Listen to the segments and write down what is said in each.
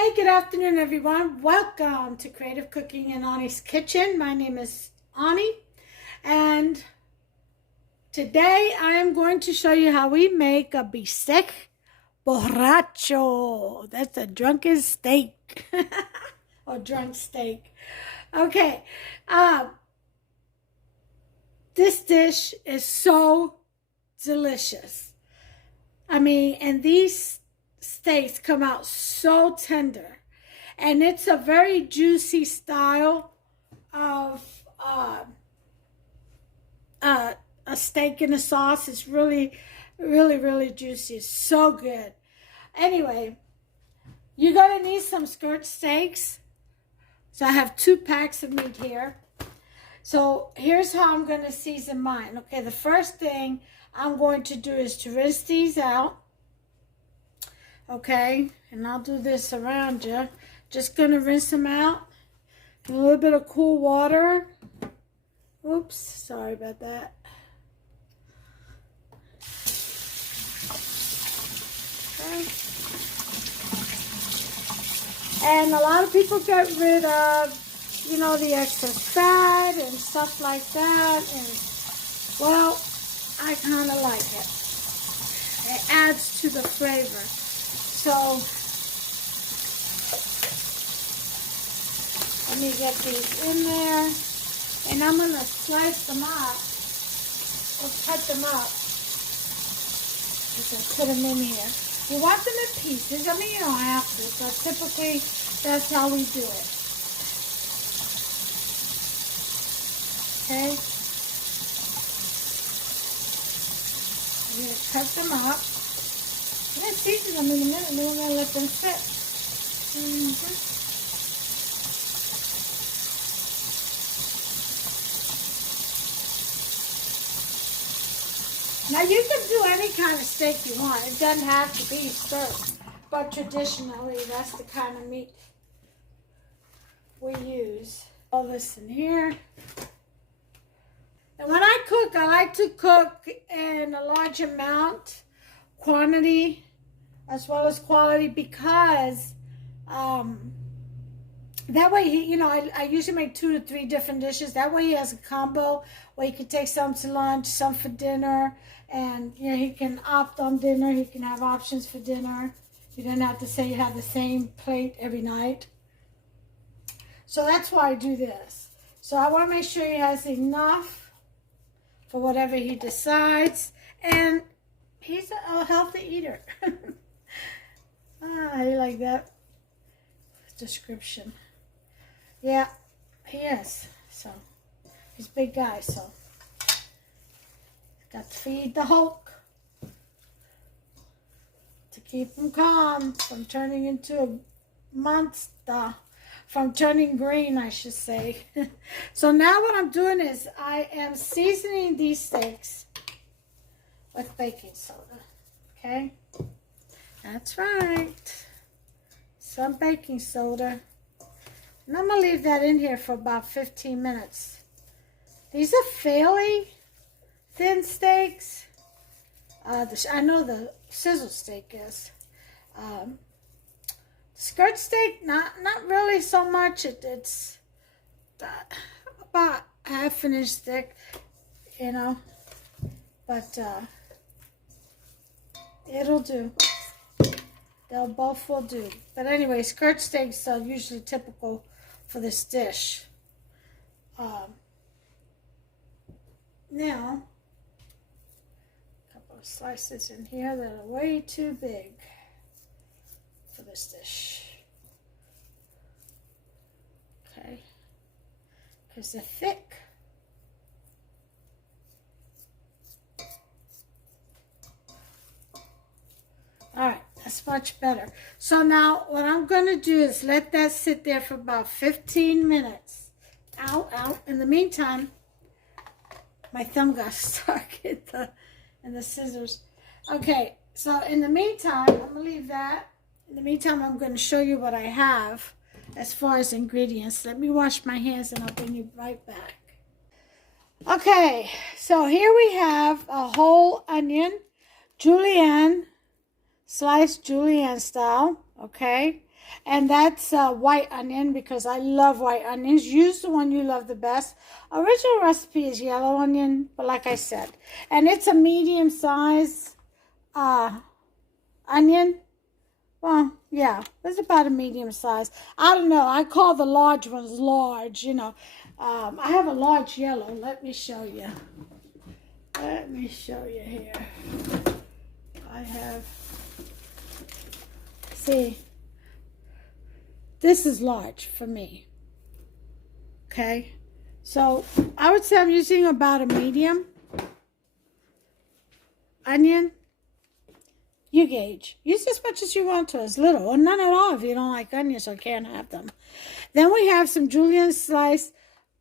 Hey, good afternoon, everyone. Welcome to Creative Cooking in Ani's Kitchen. My name is Ani, and today I am going to show you how we make a bistec Boracho. That's a drunken steak or drunk steak. Okay, this dish is so delicious. And these steaks come out so tender, and it's a very juicy style of a steak in a sauce. It's really juicy. It's so good. Anyway, you're gonna need some skirt steaks. So I have 2 packs of meat here. So here's how I'm gonna season mine. Okay, the first thing I'm going to do is to rinse these out. Okay, and I'll do this around you. Just gonna rinse them out in a little bit of cool water. Oops, sorry about that. Okay. And a lot of people get rid of, the excess fat and stuff like that. And, well, I kind of like it. It adds to the flavor. So, let me get these in there, and I'm going to slice them up, or cut them up. Just put them in here. You want them in pieces. You don't have to, but typically that's how we do it. Okay? I'm going to cut them up. I'm going to season them in a minute, and then we're going to let them sit. Now you can do any kind of steak you want. It doesn't have to be skirt, but traditionally that's the kind of meat we use. All this in here. And when I cook, I like to cook in a large amount, quantity as well as quality, because that way I usually make 2 to 3 different dishes. That way he has a combo where he can take some to lunch, some for dinner, and he can opt on dinner. He can have options for dinner. You don't have to say you have the same plate every night. So that's why I do this. So I want to make sure he has enough for whatever he decides, and he's a healthy eater. I like that description. Yeah, he is. So he's a big guy, so got to feed the Hulk to keep him calm from turning into a monster, from turning green, I should say. So now what I'm doing is I am seasoning these steaks with baking soda. Okay, that's right, some baking soda. And I'm going to leave that in here for about 15 minutes. These are fairly thin steaks. I know the sizzle steak is. Skirt steak, not really so much. It's about half an inch thick, But it'll do. They'll both will do. But anyway, skirt steaks are usually typical for this dish. Now, a couple of slices in here that are way too big for this dish. Okay, because they're thick. All right, that's much better. So now what I'm going to do is let that sit there for about 15 minutes. Ow. In the meantime, my thumb got stuck in the scissors. Okay, so in the meantime, I'm going to leave that. In the meantime, I'm going to show you what I have as far as ingredients. Let me wash my hands and I'll bring you right back. Okay, so here we have a whole onion, julienne, sliced julienne style, okay? And that's white onion because I love white onions. Use the one you love the best. Original recipe is yellow onion, but like I said, and it's a medium size onion. Well, yeah, it's about a medium size. I don't know. I call the large ones large, you know. I have a large yellow. Let me show you. Let me show you here. I have, see, this is large for me. Okay. So I would say I'm using about a medium onion. You gauge. Use as much as you want to, as little, or none at all if you don't like onions or can't have them. Then we have some julienne sliced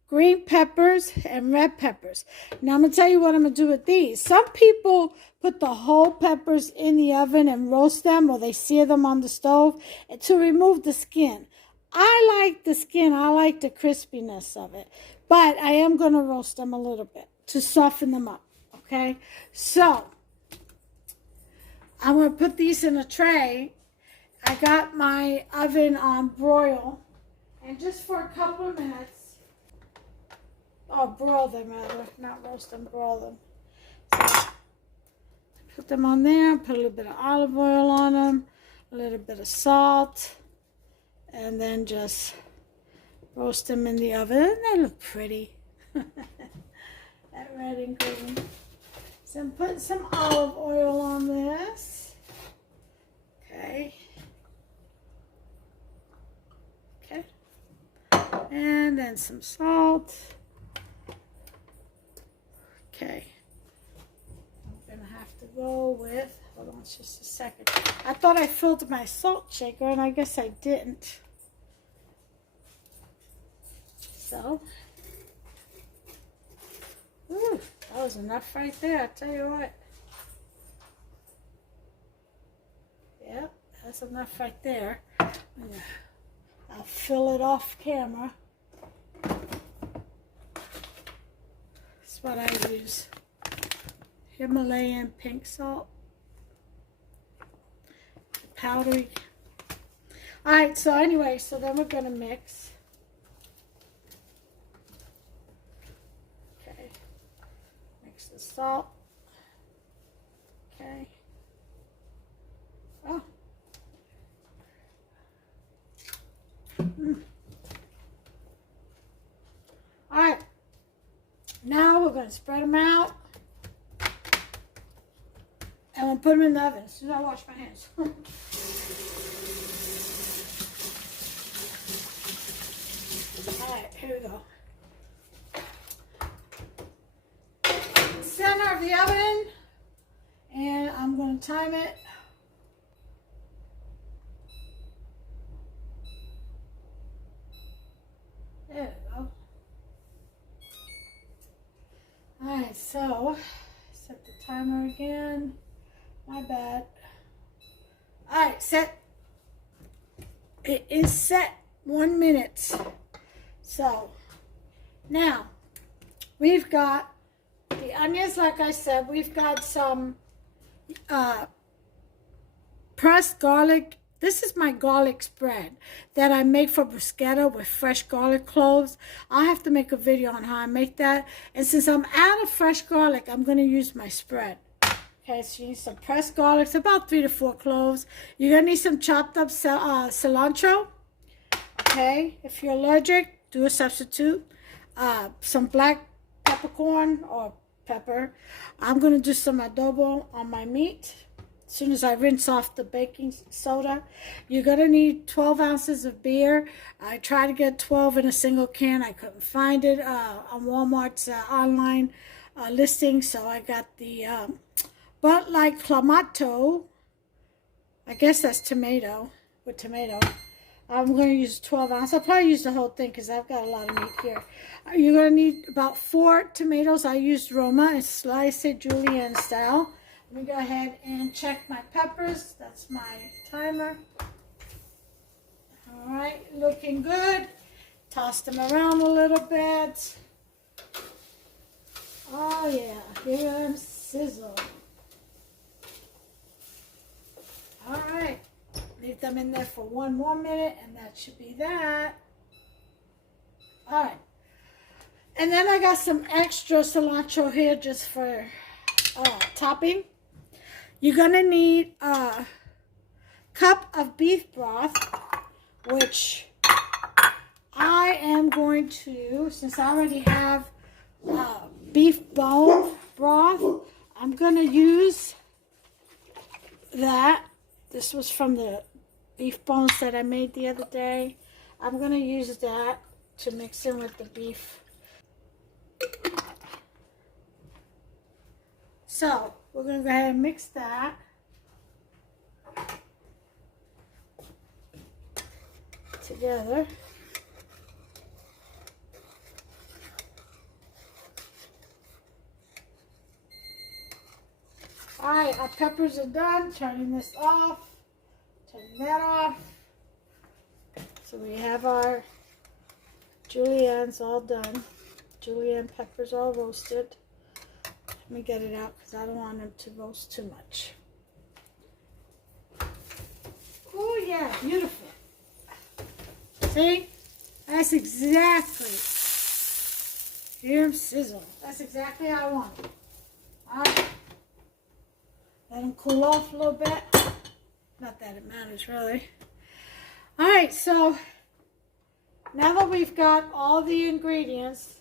green peppers and red peppers. Now I'm going to tell you what I'm going to do with these. Some people put the whole peppers in the oven and roast them, or they sear them on the stove to remove the skin. I like the skin. I like the crispiness of it. But I am going to roast them a little bit to soften them up. Okay? So I'm going to put these in a tray. I got my oven on broil. And just for a couple of minutes, or broil them rather, not roast them, broil them. So put them on there, put a little bit of olive oil on them, a little bit of salt, and then just roast them in the oven. And they look pretty. That red and green. So I'm putting some olive oil on this. Okay. Okay. And then some salt. Okay. I'm going to have to go with, hold on just a second. I thought I filled my salt shaker and I guess I didn't. So. Ooh, that was enough right there, I tell you what. Yep, that's enough right there. I'll fill it off camera. That's what I use. Himalayan pink salt. Powdery. Alright, so anyway, so then we're going to mix. Salt. Okay. Oh. All right. Now we're going to spread them out. And we'll put them in the oven as soon as I wash my hands. All right, here we go. Center of the oven, and I'm going to time it. There we go. Alright, so set the timer again. My bad. Alright, set. It is set 1 minute. So now we've got the onions, like I said. We've got some pressed garlic. This is my garlic spread that I make for bruschetta with fresh garlic cloves. I'll have to make a video on how I make that. And since I'm out of fresh garlic, I'm going to use my spread. Okay, so you need some pressed garlic. It's about 3 to 4 cloves. You're going to need some chopped up cilantro. Okay, if you're allergic, do a substitute. Some black peppercorn or pepper. I'm going to do some adobo on my meat. As soon as I rinse off the baking soda. You're going to need 12 ounces of beer. I tried to get 12 in a single can. I couldn't find it on Walmart's online listing. So I got the Bud Light Clamato. I guess that's tomato with tomato. I'm going to use 12 ounces. I'll probably use the whole thing because I've got a lot of meat here. You're going to need about 4 tomatoes. I used Roma and sliced it julienne style. Let me go ahead and check my peppers. That's my timer. All right, looking good. Toss them around a little bit. Oh yeah, hear them sizzle. All right. Leave them in there for 1 more minute, and that should be that. All right. And then I got some extra cilantro here just for topping. You're going to need a cup of beef broth, which I am going to, since I already have beef bone broth, I'm going to use that. This was from the beef bones that I made the other day. I'm going to use that to mix in with the beef. So, we're going to go ahead and mix that. Together. Alright, our peppers are done. Turning this off. Turning that off. So we have our juliennes all done. Julienne peppers all roasted. Let me get it out because I don't want them to roast too much. Oh yeah, beautiful. See? That's exactly. Hear them sizzle. That's exactly how I want it. Alright. Let them cool off a little bit. Not that it matters really. Alright, so now that we've got all the ingredients,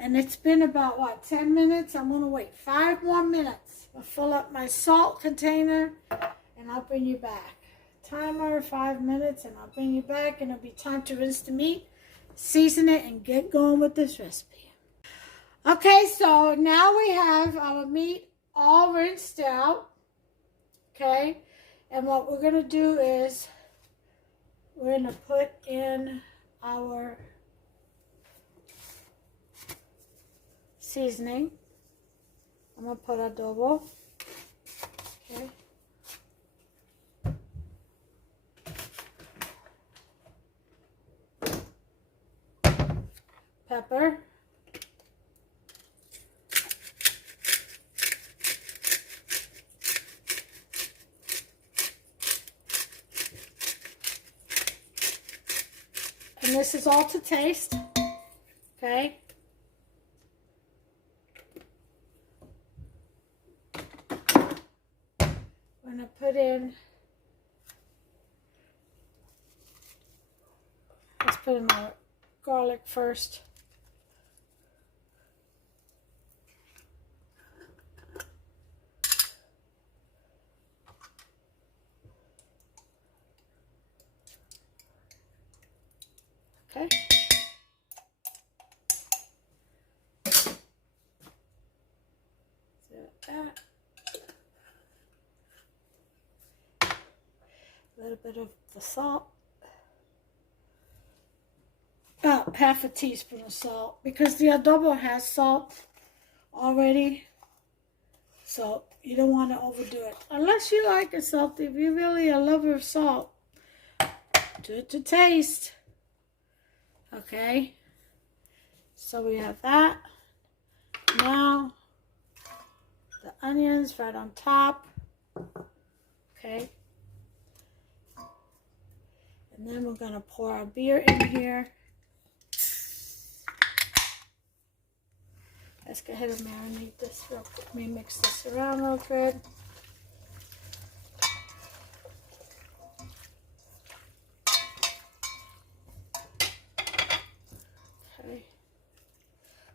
and it's been about, what, 10 minutes? I'm going to wait 5 more minutes. I'll fill up my salt container, and I'll bring you back. Timer, 5 minutes, and I'll bring you back, and it'll be time to rinse the meat, season it, and get going with this recipe. Okay, so now we have our meat all rinsed out, okay? And what we're going to do is we're going to put in our seasoning. I'm going to put adobo. Okay. Pepper. And this is all to taste. Okay. We're going to put in, let's put in our garlic first. Okay. That. A little bit of the salt. About half a teaspoon of salt, because the adobo has salt already, so you don't want to overdo it unless you like it salty. If you're really a lover of salt, do it to taste. Okay, so we have that. Now the onions right on top. Okay, and then we're going to pour our beer in here. Let's go ahead and marinate this real quick. Let me mix this around real good. Okay.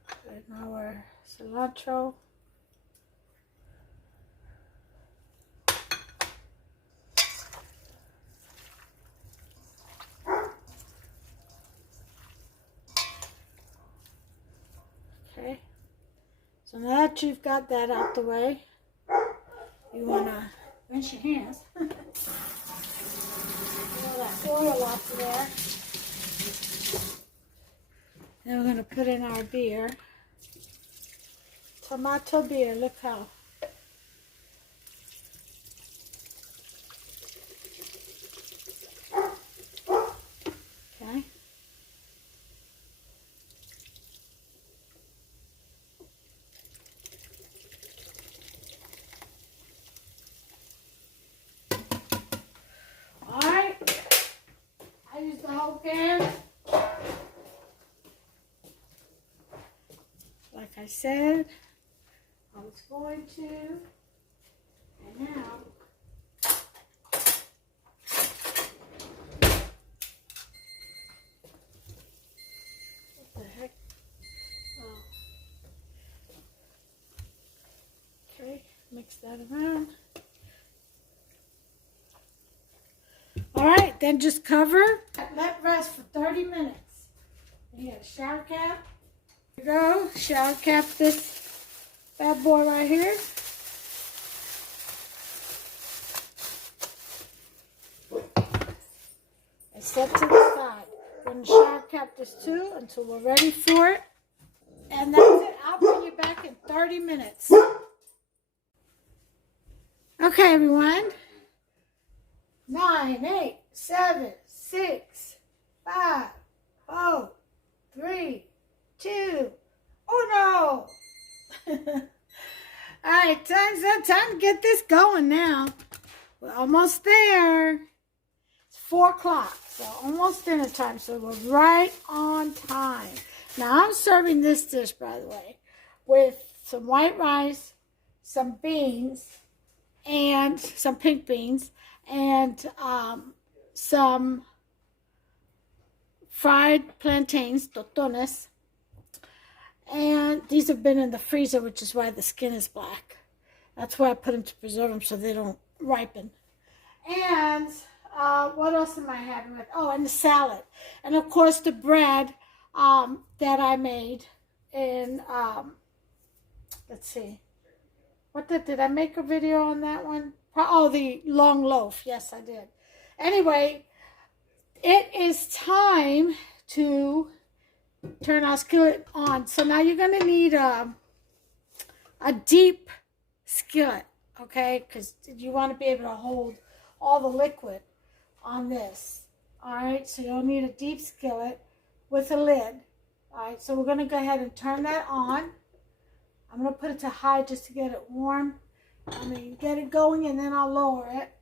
Put in our cilantro. Okay. So now that you've got that out the way, you want to rinse your hands. Get all that oil off there. Then we're going to put in our beer. Tomato beer, look how. Okay. I said I was going to, and now what the heck? Oh. Okay, mix that around. All right, then just cover. Let rest for 30 minutes. You got a shower cap. Here we go. Shower cap this bad boy right here. And set to the side. We're going to shower cap this too until we're ready for it. And that's it. I'll bring you back in 30 minutes. Okay, everyone. 9, 8, 7, 6, 5, 4, 3, 2, oh no! All right, time to get this going now. We're almost there. It's 4 o'clock, so almost dinner time, so we're right on time. Now, I'm serving this dish, by the way, with some white rice, some beans, and some pink beans, and some fried plantains, totones. And these have been in the freezer, which is why the skin is black. That's why I put them to preserve them so they don't ripen. And what else am I having with? Oh, and the salad. And of course the bread that I made in, let's see. Did I make a video on that one? Oh, the long loaf. Yes, I did. Anyway, it is time to turn our skillet on. So now you're going to need a deep skillet, okay? Because you want to be able to hold all the liquid on this. All right, so you'll need a deep skillet with a lid. All right, so we're going to go ahead and turn that on. I'm going to put it to high just to get it warm. Get it going, and then I'll lower it.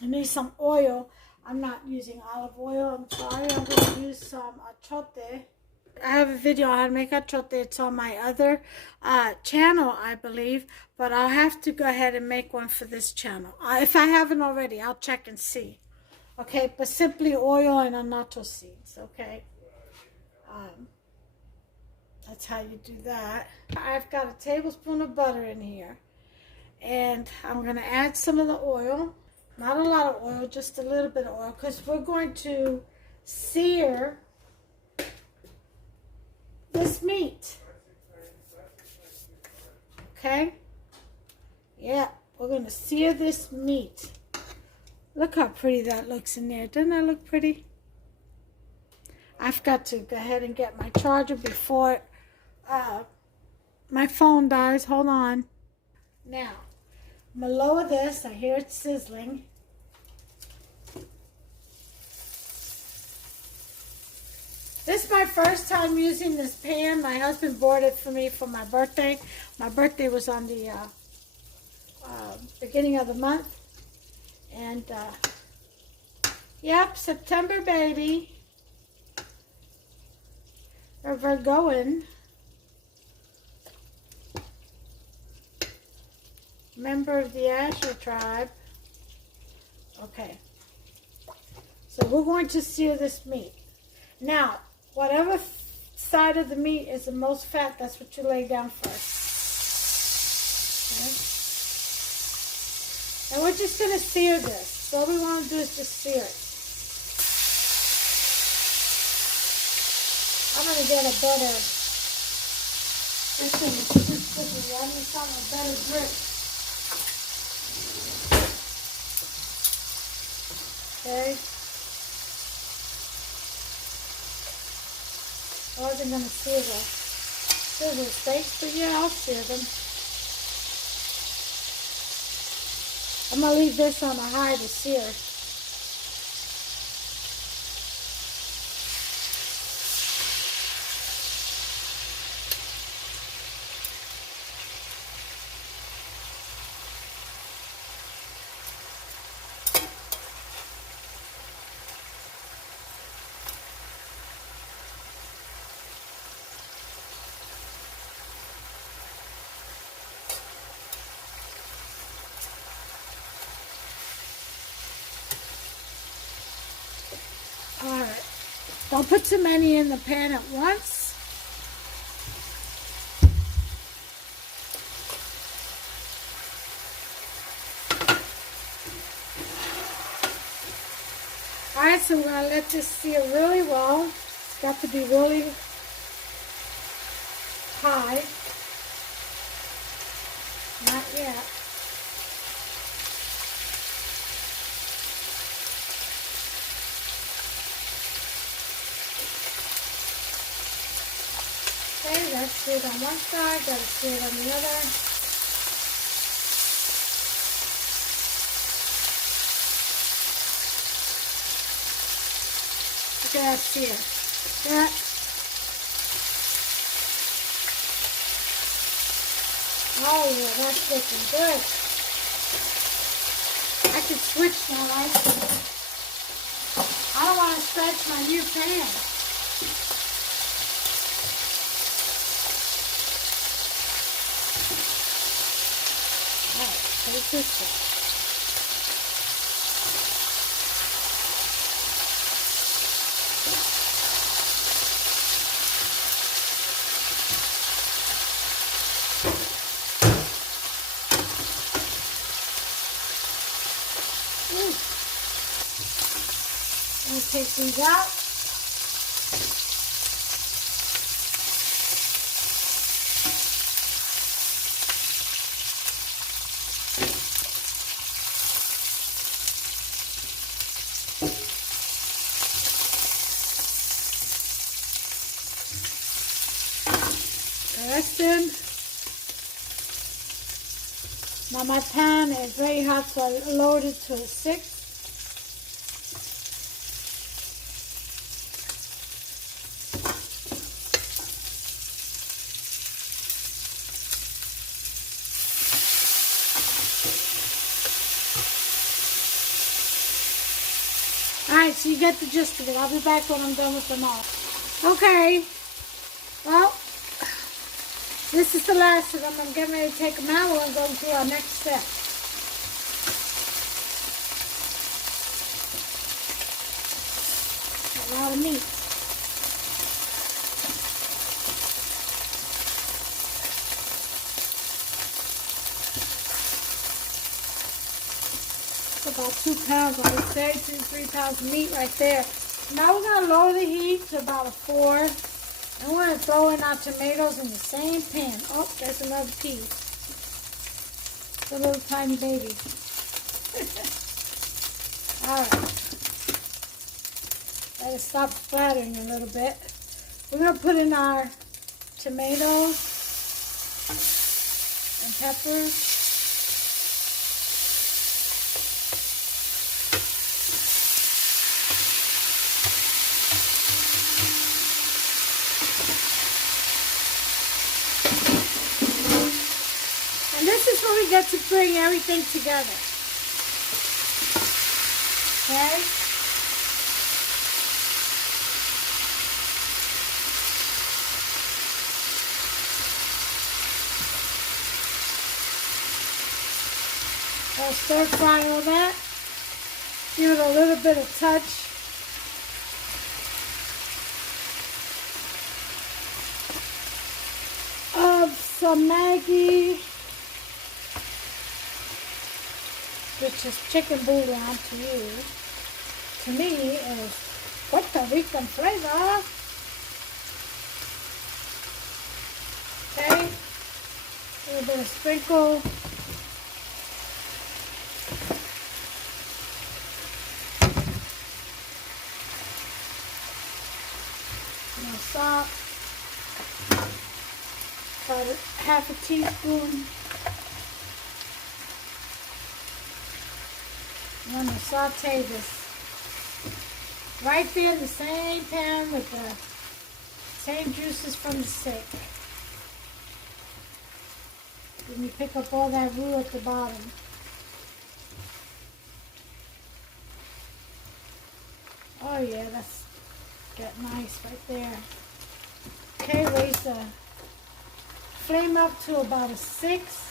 I need some oil. I'm not using olive oil. I'm sorry. I'm going to use some achote. I have a video on how to make achote. It's on my other channel, I believe. But I'll have to go ahead and make one for this channel. If I haven't already, I'll check and see. Okay, but simply oil and annatto seeds, okay? That's how you do that. I've got a tablespoon of butter in here. And I'm going to add some of the oil. Not a lot of oil, just a little bit of oil. Because we're going to sear this meat. Okay? Yeah, we're going to sear this meat. Look how pretty that looks in there. Doesn't that look pretty? I've got to go ahead and get my charger before my phone dies. Hold on. Now, I'm going to lower this. I hear it sizzling. This is my first time using this pan. My husband bought it for me for my birthday. My birthday was on the beginning of the month. And, yep, September, baby. We're going. Member of the Asher tribe. Okay. So we're going to sear this meat. Now, whatever side of the meat is the most fat, that's what you lay down first. Okay. And we're just going to sear this. So all we want to do is just sear it. I'm going to get a better, this thing is too sticky. I need something with better grip. Okay. I wasn't going to sear the steaks, but yeah, I'll sear them. I'm going to leave this on a high to sear. Alright. Don't put too many in the pan at once. Alright, so we're going to let this sear really well. It's got to be really high. Not yet. Okay, that's seared on one side, got it seared on the other. Look at that sear. That. Oh yeah, that's looking good. I can switch now, right? I don't want to stretch my new pan. Take this one. I'm going to take these out. Rested. Now my pan is very hot, so I lowered it to a 6. Alright, so you get the gist of it. I'll be back when I'm done with them all. Okay. Well, this is the last of them. I'm getting ready to take them out. We're going to go through our next step. A lot of meat. It's about 2 pounds, I would say, 2-3 pounds of meat right there. Now we're going to lower the heat to about a 4. And we're going to throw in our tomatoes in the same pan. Oh, there's another piece. It's a little tiny baby. Alright. Let it stop splattering a little bit. We're going to put in our tomatoes and peppers. And this is where we get to bring everything together. Okay? I'll stir fry all that. Give it a little bit of touch. Of some Maggi, which is chicken bouillon to you. To me is Puerto Rican flavor. Okay, a little bit of sprinkle. No salt. About half a teaspoon. I'm going to saute this right there in the same pan with the same juices from the steak. Then you pick up all that roux at the bottom. Oh yeah, that's got nice right there. Okay, raise the flame up to about a 6.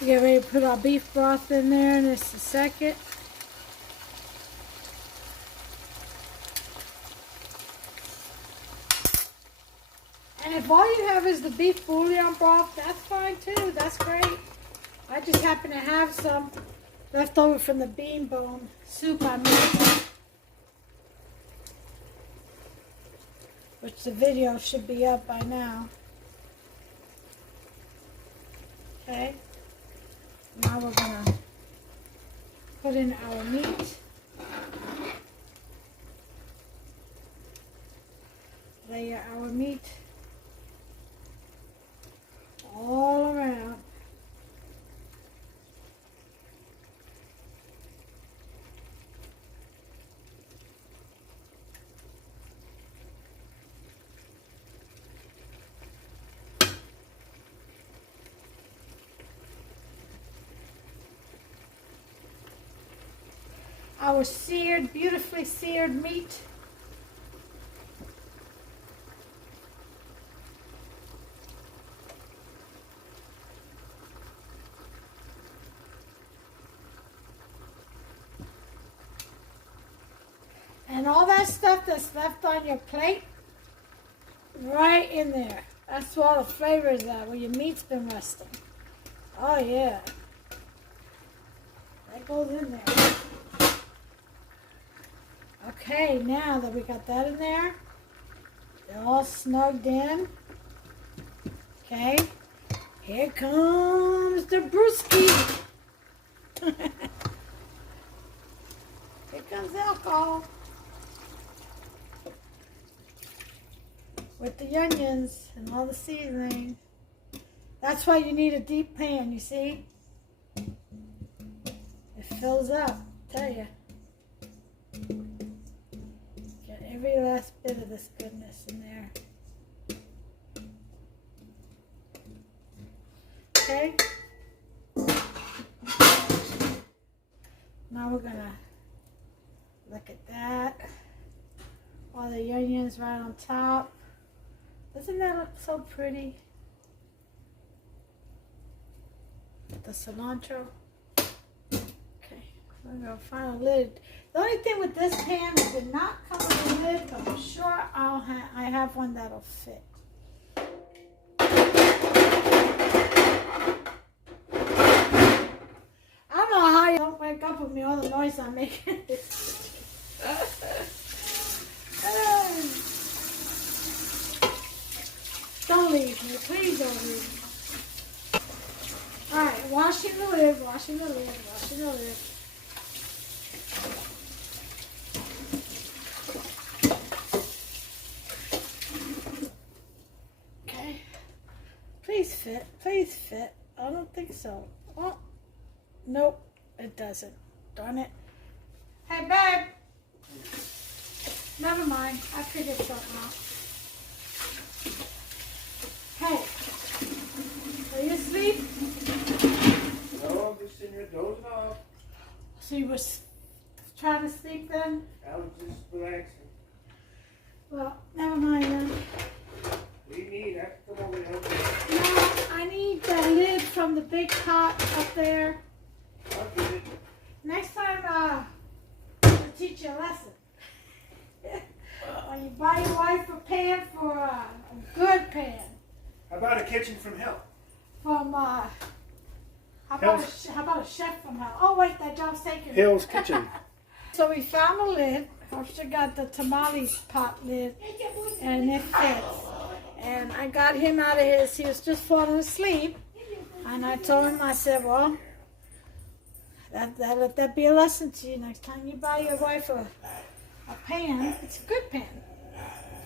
We get ready to put our beef broth in there in just a second. And if all you have is the beef bouillon broth, that's fine too. That's great. I just happen to have some left over from the bean bone soup I made, which the video should be up by now. Okay. Now we're going to put in our meat. Layer our meat all around. Our seared, beautifully seared meat. And all that stuff that's left on your plate, right in there. That's where all the flavors are, where your meat's been resting. Oh yeah. That goes in there. Okay, now that we got that in there, they're all snugged in. Okay, here comes the brewski. Here comes the alcohol. With the onions and all the seasoning. That's why you need a deep pan, you see? It fills up, I tell you. Get every last bit of this goodness in there. Okay? Now we're gonna look at that. All the onions right on top. Doesn't that look so pretty? The cilantro. Okay, I'm gonna find a lid. The only thing with this pan is it did not come with a lid, but I'm sure I have one that'll fit. I don't know how you don't wake up with me, all the noise I'm making. Don't leave me, please don't leave me. Alright, washing the lid, washing the lid, washing the lid. Okay. Please fit, please fit. I don't think so. Oh, nope, it doesn't. Darn it. Hey, babe. Never mind, I figured something out. Hey, are you asleep? No, I'm just sitting here dozing off. So you were trying to sleep then? I was just relaxing. Well, never mind then. What do you need? I have to come over and help you. No, I need that lid from the big pot up there. I'll get it. Next time, I'll teach you a lesson. When you buy your wife a pan for a good pan. How about a kitchen from hell? From, how about a chef from hell? Oh, wait, that job's taken. Hill's Kitchen. So we found a lid. Officer got the tamales pot lid, and it fits. And I got him out of his. He was just falling asleep. And I told him, I said, well, let that be a lesson to you. Next time you buy your wife a pan, it's a good pan.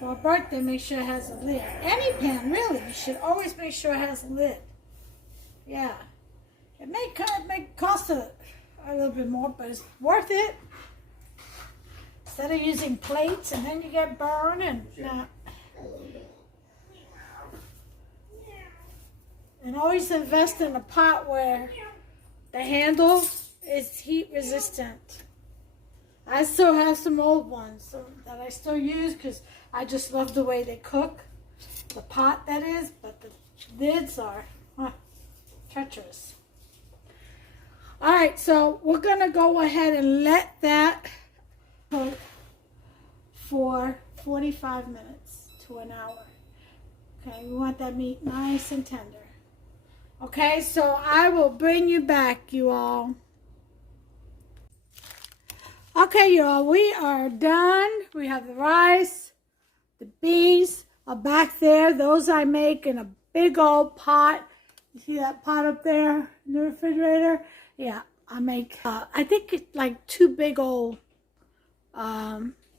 For a birthday, make sure it has a lid. Any pan, really. You should always make sure it has a lid. Yeah. It may cost a little bit more, but it's worth it. Instead of using plates and then you get burned and and always invest in a pot where the handle is heat resistant. I still have some old ones that I still use because I just love the way they cook. The pot, that is, but the lids are treacherous. All right, so we're going to go ahead and let that cook for 45 minutes to an hour. Okay, we want that meat nice and tender. Okay, so I will bring you back, you all. Okay, you all, we are done. We have the rice. The beans are back there. Those I make in a big old pot. You see that pot up there in the refrigerator? Yeah, I make, I think it's like two big old, 2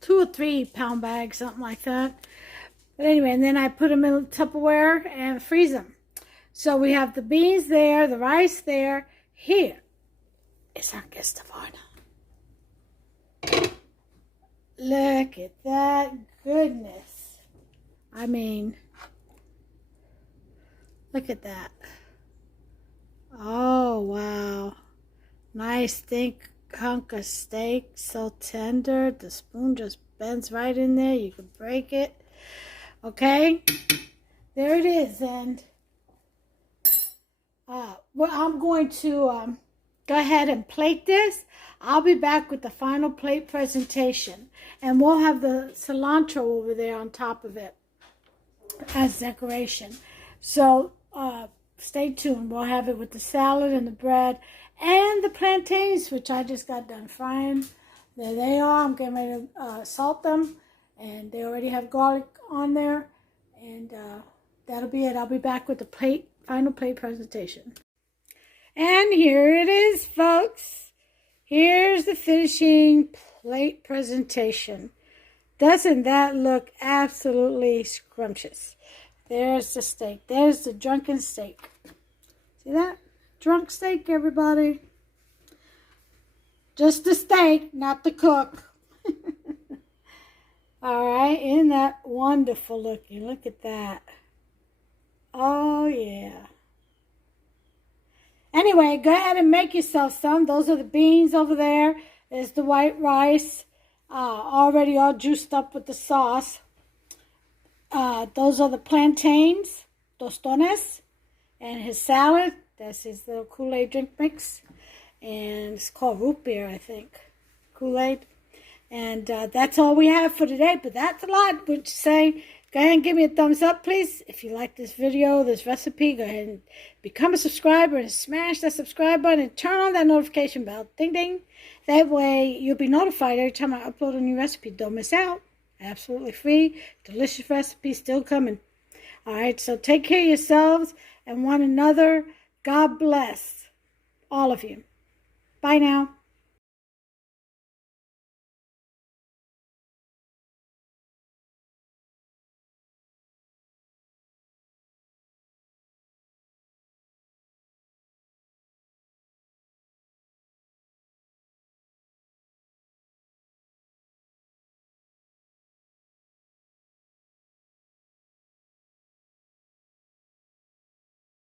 or 3 pound bags, something like that. But anyway, and then I put them in Tupperware and freeze them. So we have the beans there, the rice there. Here is our guest of honor. Look at that goodness. I mean, look at that. Oh, wow. Nice thick hunk of steak, so tender. The spoon just bends right in there. You can break it. Okay, there it is. And well, I'm going to go ahead and plate this. I'll be back with the final plate presentation. And we'll have the cilantro over there on top of it as decoration. So stay tuned. We'll have it with the salad and the bread and the plantains, which I just got done frying. There they are. I'm getting ready to salt them. And they already have garlic on there. And that'll be it. I'll be back with the final plate presentation. And here it is, folks. Here's the finishing plate presentation. Doesn't that look absolutely scrumptious? There's the steak. There's the drunken steak. See that? Drunk steak, everybody. Just the steak, not the cook. All right, isn't that wonderful looking? Look at that. Oh, yeah. Anyway, go ahead and make yourself some. Those are the beans over there. There's the white rice, already all juiced up with the sauce. Those are the plantains, tostones, and his salad. That's his little Kool-Aid drink mix. And it's called root beer, I think. Kool-Aid. And that's all we have for today. But that's a lot. Would you say? Go ahead and give me a thumbs up, please. If you like this video, this recipe, go ahead and become a subscriber and smash that subscribe button and turn on that notification bell. Ding, ding. That way you'll be notified every time I upload a new recipe. Don't miss out. Absolutely free. Delicious recipe still coming. All right, so take care of yourselves and one another. God bless all of you. Bye now.